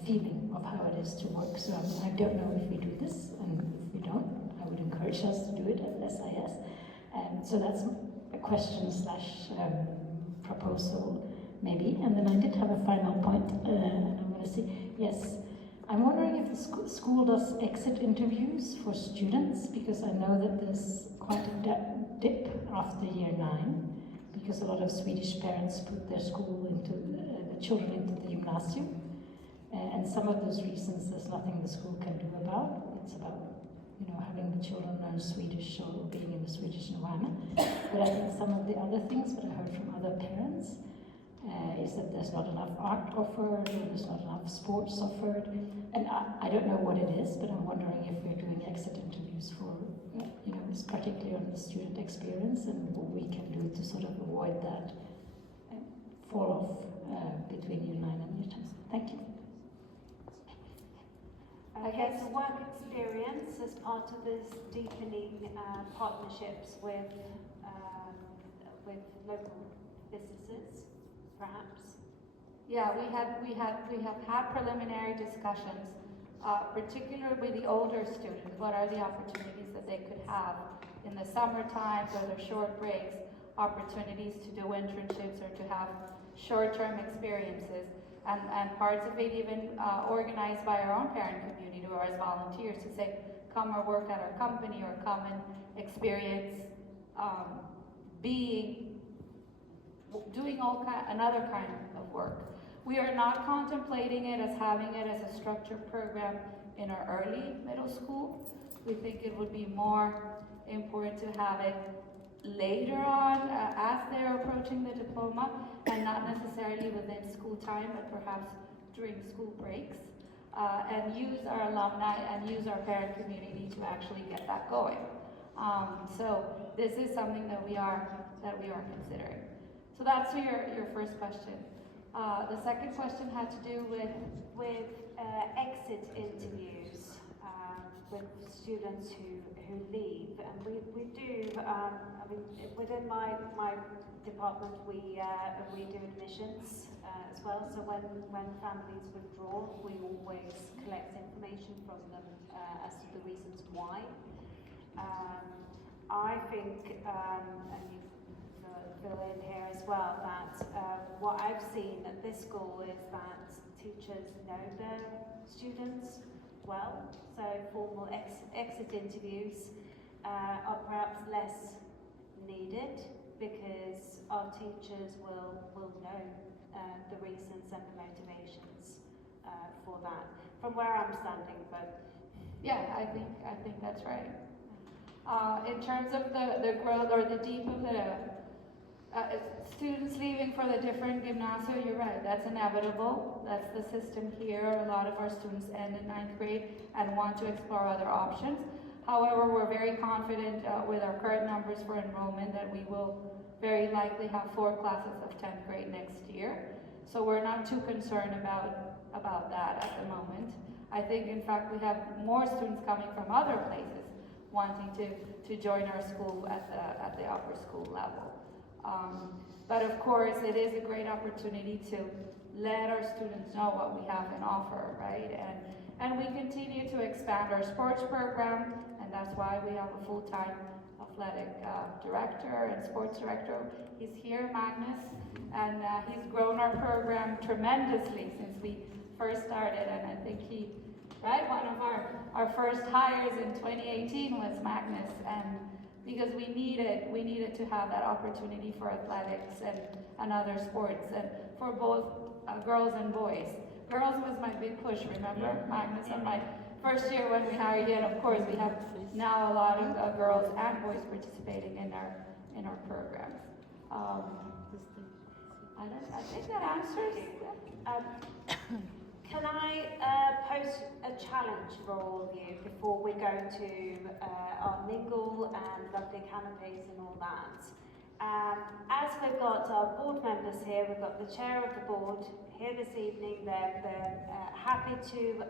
feeling of how it is to work. So I don't know if we do this, and if we don't, I would encourage us to do it at SIS. So that's a question / proposal, maybe. And then I did have a final point, and I'm going to say, yes, I'm wondering if the school does exit interviews for students, because I know that there's quite a dip after year 9, because a lot of Swedish parents put their school into the children into the gymnasium, and some of those reasons there's nothing the school can do about. It's about having the children learn Swedish or being in the Swedish environment. But I think some of the other things that I heard from other parents is that there's not enough art offered, or there's not enough sports offered. And I don't know what it is, but I'm wondering if we're doing exit interviews for, particularly on the student experience, and what we can do to sort of avoid that fall off between year 9 and year 10. Thank you. I guess work experience as part of this deepening partnerships with local businesses, perhaps. Yeah, we have had preliminary discussions, particularly with the older students. What are the opportunities that they could have in the summer times or their short breaks, opportunities to do internships or to have short-term experiences, and parts of it even organized by our own parent community or as volunteers to say, come or work at our company or come and experience doing another kind of work. We are not contemplating it as having it as a structured program in our early middle school. We think it would be more important to have it later on as they're approaching the diploma, and not necessarily within school time, but perhaps during school breaks, and use our alumni and use our parent community to actually get that going. So this is something that we are considering. So that's your first question. The second question had to do with exit interviews. with students who leave, and we do. I mean, within my department, we do admissions as well. So when families withdraw, we always collect information from them as to the reasons why. I think, and you fill in here as well, that what I've seen at this school is that teachers know their students well, so formal exit interviews are perhaps less needed because our teachers will know the reasons and the motivations for that. From where I'm standing, but yeah, I think that's right. In terms of the growth or the deep of the students leaving for the different gymnasia, you're right, that's inevitable. That's the system here. A lot of our students end in 9th grade and want to explore other options. However, we're very confident with our current numbers for enrollment that we will very likely have 4 classes of 10th grade next year. So we're not too concerned about that at the moment. I think, in fact, we have more students coming from other places wanting to join our school at the upper school level. But of course, it is a great opportunity to let our students know what we have in offer, right? And we continue to expand our sports program, and that's why we have a full-time athletic director and sports director. He's here, Magnus, and he's grown our program tremendously since we first started, and I think one of our first hires in 2018 was Magnus, and because we needed to have that opportunity for athletics and other sports, and for both girls and boys. Girls was my big push, remember? Yeah. Magnus, on my first year when we hired you, and of course we have now a lot of girls and boys participating in our programs. I think that answers. Can I pose a challenge for all of you before we go to our mingle and lovely canopies and all that? As we've got our board members here, we've got the chair of the board here this evening. They're happy to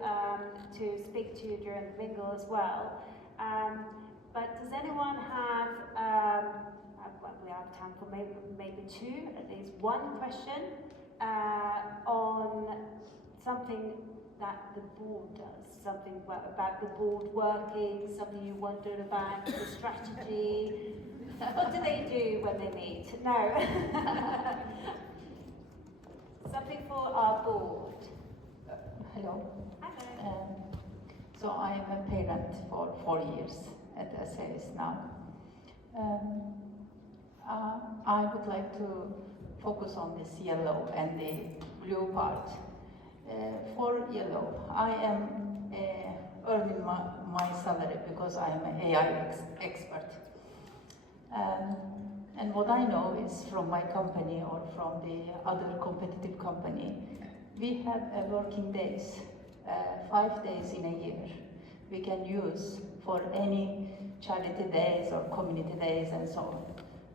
speak to you during the mingle as well. But does anyone have? We have time for maybe 2, at least 1 question on something that the board does, something about the board working, something you wondered about, the strategy. What do they do when they meet? No. Something for our board. Hello. Hello. So I am a parent for 4 years at SAS now. I would like to focus on this yellow and the blue part. For yellow, I am earning my salary because I am an AI expert. And what I know is from my company or from the other competitive company, we have working days, 5 days in a year. We can use for any charity days or community days and so on.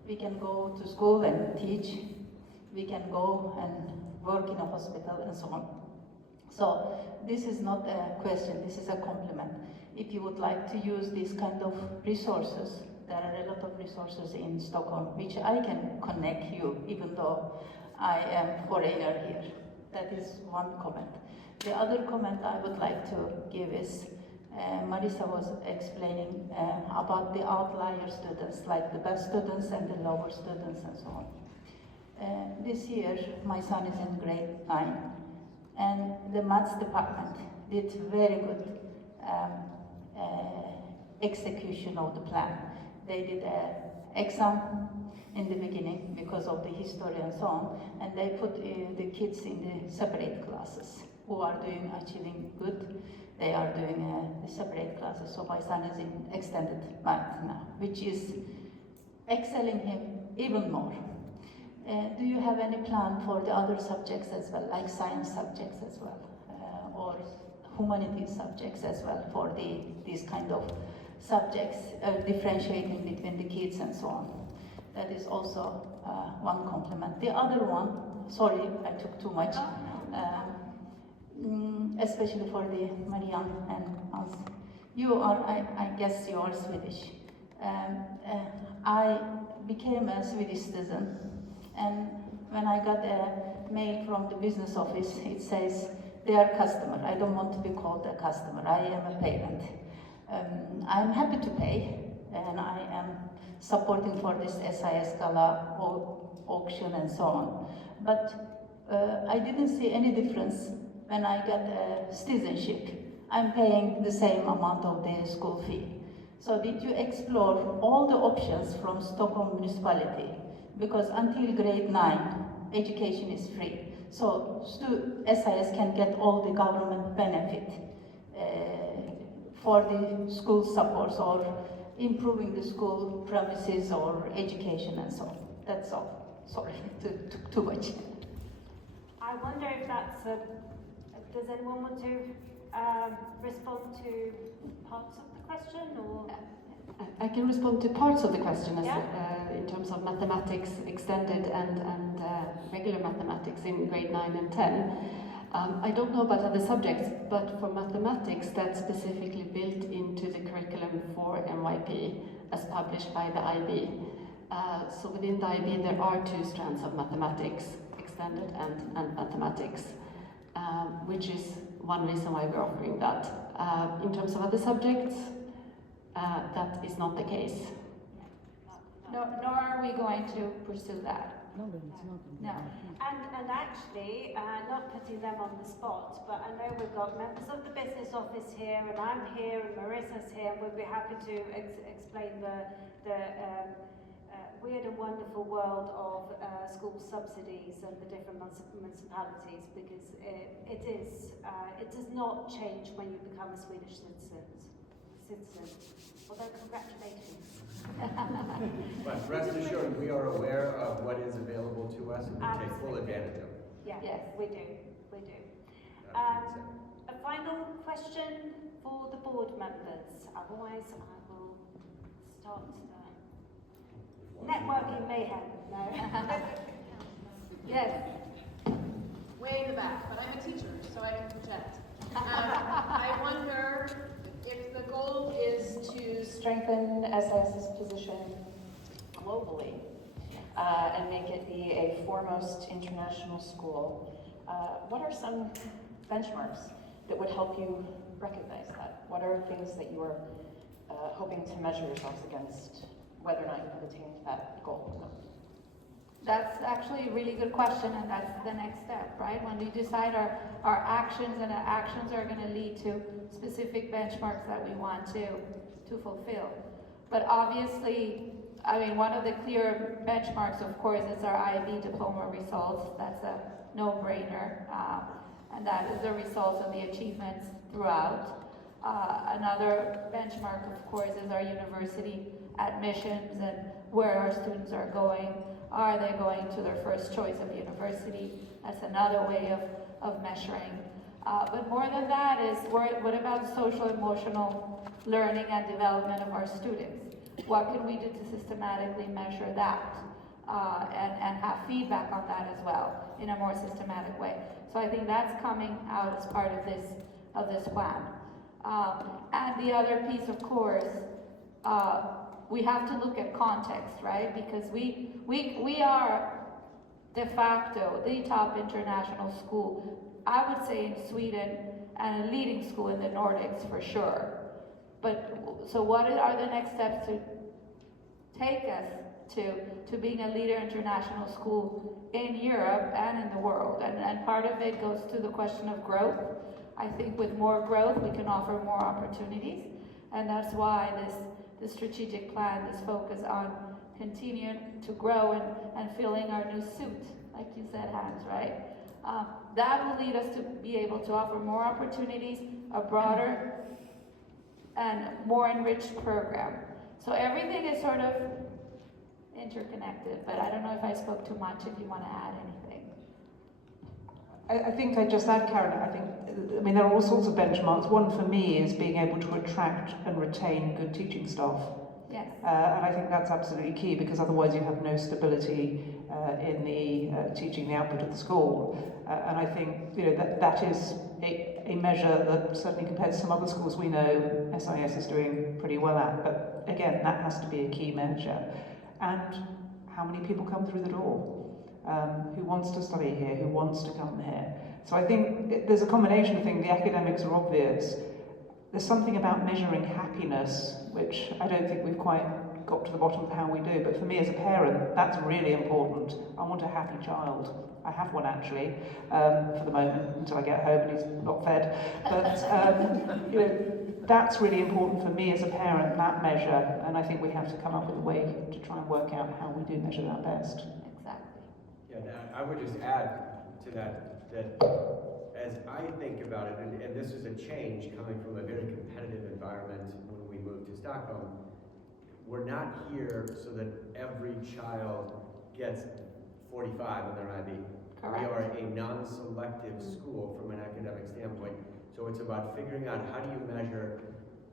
We can go to school and teach. We can go and work in a hospital and so on. So this is not a question, this is a compliment. If you would like to use these kind of resources, there are a lot of resources in Stockholm which I can connect you even though I am foreigner here. That is one comment. The other comment I would like to give is Marisa was explaining about the outlier students, like the best students and the lower students and so on. This year my son is in grade 9. And the maths department did very good execution of the plan. They did an exam in the beginning because of the history and so on, and they put the kids in the separate classes who are achieving good. They are doing the separate classes. So my son is in extended math now, which is excelling him even more. Do you have any plan for the other subjects as well, like science subjects as well, or humanities subjects as well for these kind of subjects, differentiating between the kids and so on? That is also one compliment. The other one, sorry, I took too much, especially for the Marianne and Hans. You are, I guess you are Swedish. I became a Swedish citizen, and when I got a mail from the business office, it says, "Dear customer." I don't want to be called a customer, I am a parent. I'm happy to pay, and I am supporting for this SIS Gala auction and so on. But I didn't see any difference when I got citizenship. I'm paying the same amount of the school fee. So did you explore all the options from Stockholm municipality? Because until grade 9, education is free. So SIS can get all the government benefit for the school supports or improving the school premises or education and so on. That's all. Sorry, too much. I wonder if that's a, does anyone want to respond to parts of the question, or? I can respond to parts of the question as, Yeah. In terms of mathematics extended and regular mathematics in grade 9 and 10. I don't know about other subjects, but for mathematics, that's specifically built into the curriculum for NYP as published by the IB. So within the IB, there are 2 strands of mathematics, extended and mathematics, which is one reason why we're offering that. In terms of other subjects, that is not the case. No, nor are we going to pursue that. No. And actually, not putting them on the spot, but I know we've got members of the business office here, and I'm here, and Marissa's here, and we'd be happy to explain the weird and wonderful world of school subsidies and the different municipalities, because it does not change when you become a Swedish citizen. Although congratulations. But rest assured, we are aware of what is available to us, and we take full advantage of it. Yes, we do. A final question for the board members. Otherwise, I will start networking mayhem. No. Yes. Way in the back, but I'm a teacher, so I don't project. I wonder if the goal is to strengthen SIS's position globally and make it be a foremost international school. What are some benchmarks that would help you recognize that? What are things that you are hoping to measure yourselves against, whether or not you have attained that goal? That's actually a really good question, and that's the next step, right? When we decide our actions, and our actions are going to lead to specific benchmarks that we want to fulfill. But obviously, I mean, one of the clear benchmarks, of course, is our IB diploma results. That's a no-brainer, and that is the results of the achievements throughout. Another benchmark, of course, is our university admissions and where our students are going. Are they going to their first choice of university? That's another way of measuring. But more than that is, what about social emotional learning and development of our students? What can we do to systematically measure that and have feedback on that as well in a more systematic way? So I think that's coming out as part of this plan. And the other piece, of course, we have to look at context, right? Because we are de facto the top international school, I would say, in Sweden, and a leading school in the Nordics for sure. But so what are the next steps to take us to being a leader international school in Europe and in the world? And part of it goes to the question of growth. I think with more growth, we can offer more opportunities, and that's why this strategic plan, this focus on continuing to grow and filling our new suit, like you said, Hans, right? That will lead us to be able to offer more opportunities, a broader and more enriched program. So everything is sort of interconnected, but I don't know if I spoke too much, if you want to add anything. I think I just add, Karen, I mean, there are all sorts of benchmarks. One for me is being able to attract and retain good teaching staff. Yes. And I think that's absolutely key, because otherwise you have no stability in the teaching the output of the school. And I think that is a measure that certainly compared to some other schools we know SIS is doing pretty well at. But again, that has to be a key measure. And how many people come through the door? Who wants to study here? Who wants to come here? So I think there's a combination of things. The academics are obvious. There's something about measuring happiness, which I don't think we've quite got to the bottom of how we do, but for me as a parent, that's really important. I want a happy child. I have one actually, for the moment, until I get home and he's not fed. But that's really important for me as a parent, that measure, and I think we have to come up with a way to try and work out how we do measure that best. Exactly. Yeah, I would just add to that, that as I think about it, and this is a change coming from a very competitive environment when we moved to Stockholm, we're not here so that every child gets 45 on their IB. Correct. We are a non-selective school from an academic standpoint. So it's about figuring out how do you measure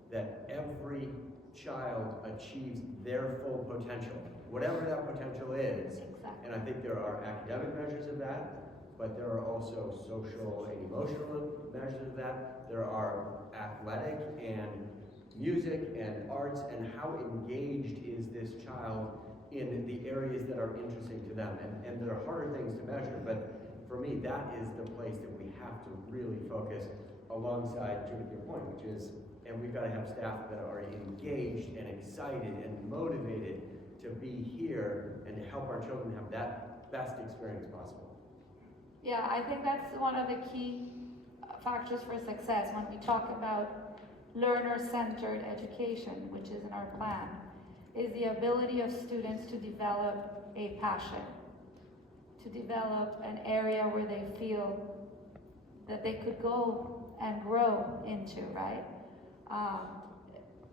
that every child achieves their full potential, whatever that potential is. Exactly. And I think there are academic measures of that, but there are also social and emotional measures of that. There are athletic and music and arts, and how engaged is this child in the areas that are interesting to them. And there are harder things to measure, but for me, that is the place that we have to really focus alongside, Judith, your point, which is, and we've got to have staff that are engaged and excited and motivated to be here and to help our children have that best experience possible. Yeah, I think that's one of the key factors for success when we talk about learner-centered education, which is in our plan, is the ability of students to develop a passion, to develop an area where they feel that they could go and grow into, right?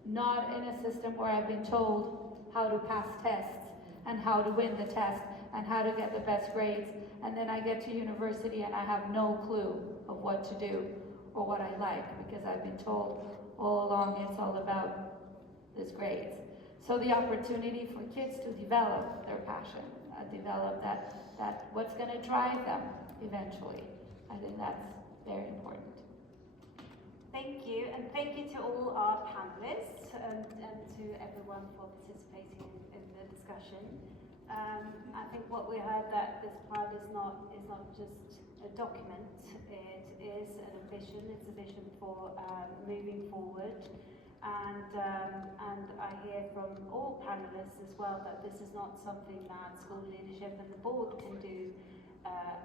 Not in a system where I've been told how to pass tests and how to win the test and how to get the best grades, and then I get to university and I have no clue of what to do or what I like, because I've been told all along it's all about this grades. So the opportunity for kids to develop their passion, develop that what's going to drive them eventually, I think that's very important. Thank you, and thank you to all our panelists and to everyone for participating in the discussion. I think what we heard, that this plan is not just a document, it is an ambition, it's a vision for moving forward. And I hear from all panelists as well that this is not something that school leadership and the board can do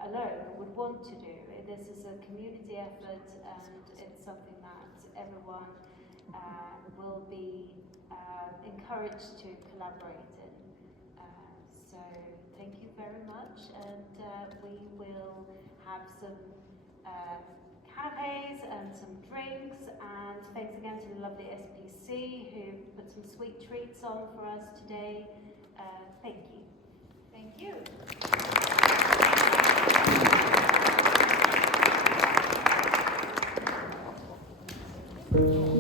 alone, or would want to do. This is a community effort, and it's something that everyone will be encouraged to collaborate in. So thank you very much, and we will have some canapes and some drinks, and thanks again to the lovely SPC who put some sweet treats on for us today. Thank you. Thank you. Thank you.